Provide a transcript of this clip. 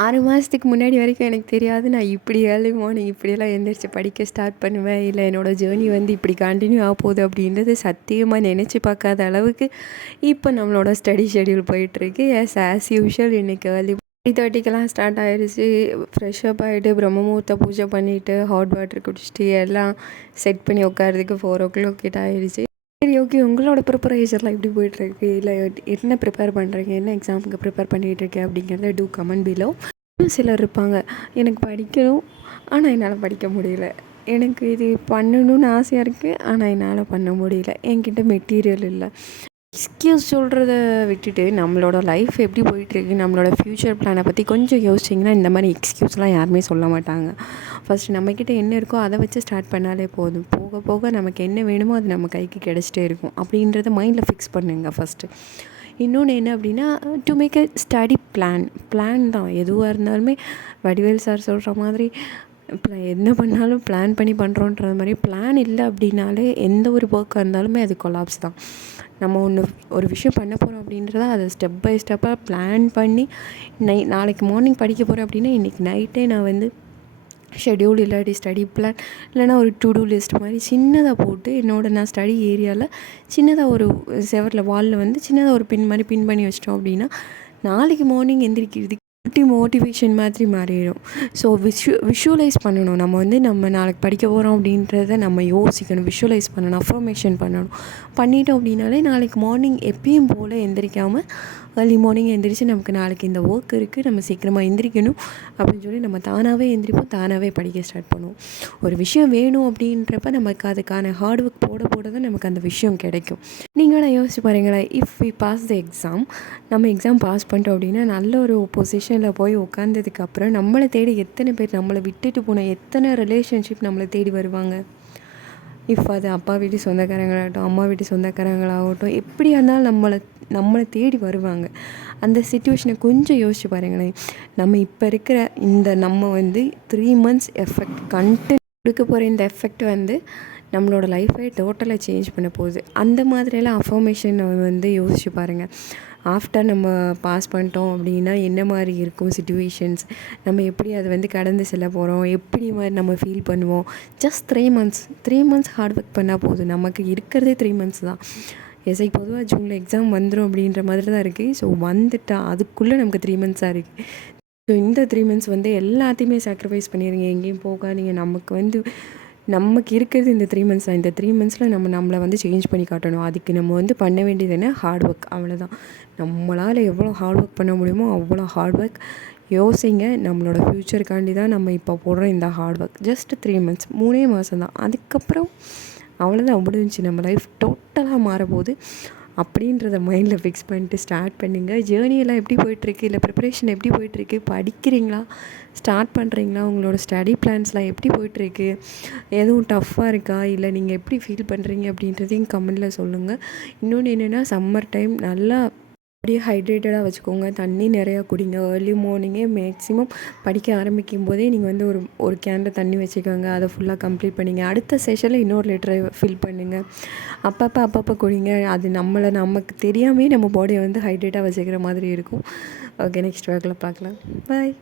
6 மாதத்துக்கு முன்னாடி வரைக்கும் எனக்கு தெரியாது நான் இப்படி ஏர்லி மார்னிங் இப்படியெல்லாம் எழுந்திரிச்சு படிக்க ஸ்டார்ட் பண்ணுவேன், இல்லை என்னோடய ஜேர்னி வந்து இப்படி கண்டினியூ ஆக போகுது அப்படின்றது சத்தியமாக நினச்சி பார்க்காத அளவுக்கு இப்போ நம்மளோட ஸ்டடி ஷெட்யூல் போயிட்டுருக்கு. ஆஸ் யூஷுவல் இன்றைக்கி ஏர்லி 3:30க்கெல்லாம் ஸ்டார்ட் ஆகிடுச்சு. ஃப்ரெஷ்அப் ஆகிட்டு பிரம்மமுகூர்த்த பூஜை பண்ணிவிட்டு ஹாட் வாட்டர் குடிச்சிட்டு எல்லாம் செட் பண்ணி உட்காரதுக்கு 4 o'clock கிட்ட ஆகிடுச்சு. சரி, ஓகே. உங்களோட ப்ரிப்பரேஷன்லாம் எப்படி போயிட்டுருக்கு, இல்லை என்ன ப்ரிப்பேர் பண்ணுறீங்க, என்ன எக்ஸாமுக்கு ப்ரிப்பேர் பண்ணிகிட்ருக்கேன் அப்படிங்கிறத டூ கமெண்ட் பிலோ. இன்னும் சிலர் இருப்பாங்க, எனக்கு படிக்கணும் ஆனால் என்னால் படிக்க முடியல, எனக்கு இது பண்ணணும்னு ஆசையாக இருக்குது ஆனால் என்னால் பண்ண முடியல, என்கிட்ட மெட்டீரியல் இல்லை. எக்ஸ்கியூஸ் சொல்கிறத விட்டுட்டு நம்மளோட லைஃப் எப்படி போயிட்டுருக்கு, நம்மளோட ஃப்யூச்சர் பிளானை பற்றி கொஞ்சம் யோசிச்சிங்கன்னா இந்த மாதிரி எக்ஸ்கியூஸ்லாம் யாருமே சொல்ல மாட்டாங்க. ஃபஸ்ட்டு நம்மக்கிட்ட என்ன இருக்கோ அதை வச்சு ஸ்டார்ட் பண்ணாலே போதும். போக போக நமக்கு என்ன வேணுமோ அது நம்ம கைக்கு கிடச்சிட்டே இருக்கும் அப்படின்றத மைண்டில் ஃபிக்ஸ் பண்ணுங்க ஃபஸ்ட்டு. இன்னொன்று என்ன அப்படின்னா, to make a study plan தான் எதுவாக இருந்தாலுமே. வடிவேல் சார் சொல்கிற மாதிரி என்ன பண்ணாலும் பிளான் பண்ணி பண்ணுறோன்ற மாதிரி, பிளான் இல்லை அப்படின்னாலே எந்த ஒரு ஒர்க்காக இருந்தாலுமே அது கொலாப்ஸ் தான். நம்ம ஒரு விஷயம் பண்ண போகிறோம் அப்படின்றத அதை ஸ்டெப் பை ஸ்டெப்பாக பிளான் பண்ணி நாளைக்கு மார்னிங் படிக்க போகிறேன் அப்படின்னா இன்றைக்கி நைட்டே நான் வந்து ஷெட்யூல் இல்லாட்டி ஸ்டடி பிளான் இல்லைனா ஒரு டு டூ லிஸ்ட் மாதிரி சின்னதாக போட்டு நான் ஸ்டடி ஏரியாவில் சின்னதாக ஒரு செவரில் வாலில் வந்து சின்னதாக ஒரு பின் மாதிரி பின் பண்ணி வச்சிட்டோம் அப்படின்னா நாளைக்கு மார்னிங் எந்திரிக்கிறதுக்கு மோட்டிவேஷன் மாதிரி மாறிடும். ஸோ விஷுவலைஸ் பண்ணணும். நம்ம வந்து நம்ம நாளைக்கு படிக்க போகிறோம் அப்படின்றத நம்ம யோசிக்கணும், விஷுவலைஸ் பண்ணணும், அஃபர்மேஷன் பண்ணிட்டோம் அப்படின்னாலே நாளைக்கு மார்னிங் எப்பயும் போல் எந்திரிக்காமல் ஏர்லி மார்னிங் எந்திரிச்சு நமக்கு நாளைக்கு இந்த ஒர்க் இருக்குது, நம்ம சீக்கிரமாக எந்திரிக்கணும் அப்படின்னு சொல்லி நம்ம தானாகவே எந்திரிப்போம், தானாகவே படிக்க ஸ்டார்ட் பண்ணுவோம். ஒரு விஷயம் வேணும் அப்படின்றப்ப நமக்கு அதுக்கான ஹார்ட் ஒர்க் போட தான் நமக்கு அந்த விஷயம் கிடைக்கும். நீங்கள் நான் யோசிச்சு பாருங்களேன், if we pass the exam, நம்ம எக்ஸாம் பாஸ் பண்ணிட்டோம் அப்படின்னா நல்ல ஒரு பொசிஷனில் போய் உட்காந்ததுக்கப்புறம் நம்மளை தேடி எத்தனை பேர், நம்மளை விட்டுட்டு போன எத்தனை ரிலேஷன்ஷிப் நம்மளை தேடி வருவாங்க. இஃப் அது அப்பா வீட்டு சொந்தக்காரங்களாகட்டும், அம்மா வீட்டு சொந்தக்காரங்களாகட்டும், எப்படியா இருந்தாலும் நம்மளை தேடி வருவாங்க. அந்த சிச்சுவேஷனை கொஞ்சம் யோசிச்சு பாருங்களேன். நம்ம இப்போ இருக்கிற நம்ம வந்து 3 months எஃபெக்ட் கண்டென்ட் கொடுக்க போகிற இந்த எஃபெக்ட் வந்து நம்மளோட லைஃபை டோட்டலாக சேஞ்ச் பண்ண போகுது. அந்த மாதிரியெல்லாம் அஃபர்மேஷன் வந்து யோசிச்சு பாருங்கள். ஆஃப்டர் நம்ம பாஸ் பண்ணிட்டோம் அப்படின்னா என்ன மாதிரி இருக்கும் சிச்சுவேஷன்ஸ், நம்ம எப்படி அதை வந்து கடந்து செல்ல போகிறோம், எப்படி மாதிரி நம்ம ஃபீல் பண்ணுவோம். ஜஸ்ட் 3 months ஹார்ட் ஒர்க் பண்ணால் போதும். நமக்கு இருக்கிறதே 3 months தான். எஸ்ஐக்கு பொதுவாக ஜூனில் எக்ஸாம் வந்துடும் அப்படின்ற மாதிரி தான் இருக்குது. ஸோ வந்துட்டா அதுக்குள்ளே நமக்கு 3 months இருக்குது. ஸோ இந்த 3 months வந்து எல்லாத்தையுமே சாக்ரிஃபைஸ் பண்ணிடுங்க, எங்கேயும் போகாதீங்க. நமக்கு இருக்கிறது இந்த 3 months தான். இந்த 3 monthஸில் நம்மளை வந்து சேஞ்ச் பண்ணி காட்டணும். அதுக்கு நம்ம வந்து பண்ண வேண்டியது என்ன, ஹார்ட் ஒர்க், அவ்வளோதான். நம்மளால் எவ்வளோ ஹார்ட் ஒர்க் பண்ண முடியுமோ அவ்வளோ ஹார்ட் ஒர்க் யோசிங்க. நம்மளோட ஃப்யூச்சருக்காண்டி தான் நம்ம இப்போ போடுற இந்த ஹார்ட் ஒர்க். ஜஸ்ட் 3 months, 3 மாதம் தான். அதுக்கப்புறம் அவ்வளோதான், முடிஞ்சிச்சு. நம்ம லைஃப் டோட்டலாக மாறப்போகுது அப்படின்றத மைண்டில் ஃபிக்ஸ் பண்ணிட்டு ஸ்டார்ட் பண்ணுங்கள். ஜேர்னியெல்லாம் எப்படி போயிட்டுருக்கு, இல்லை ப்ரிப்பரேஷன் எப்படி போயிட்டுருக்கு, படிக்கிறீங்களா, ஸ்டார்ட் பண்ணுறீங்களா, உங்களோட ஸ்டடி பிளான்ஸ்லாம் எப்படி போயிட்டுருக்கு, எதுவும் டஃப்பாக இருக்கா, இல்லை நீங்கள் எப்படி ஃபீல் பண்ணுறீங்க அப்படின்றதையும் கமெண்டில் சொல்லுங்கள். இன்னொன்று என்னென்னா, சம்மர் டைம் நல்லா அப்படியே ஹைட்ரேட்டடாக வச்சுக்கோங்க, தண்ணி நிறையா குடிங்க. ஏர்லி மார்னிங்கே மேக்ஸிமம் படிக்க ஆரம்பிக்கும் போதே நீங்கள் வந்து ஒரு கேனில் தண்ணி வச்சுக்கோங்க, அதை ஃபுல்லாக கம்ப்ளீட் பண்ணிங்க. அடுத்த செஷனில் இன்னொரு லிட்டரை ஃபில் பண்ணுங்கள். அப்பப்போ குடிங்க. அது நமக்கு தெரியாமே நம்ம பாடியை வந்து ஹைட்ரேட்டாக வச்சுக்கிற மாதிரி இருக்கும். ஓகே, நெக்ஸ்ட் ஒர்க்கில் பார்க்கலாம். பாய்.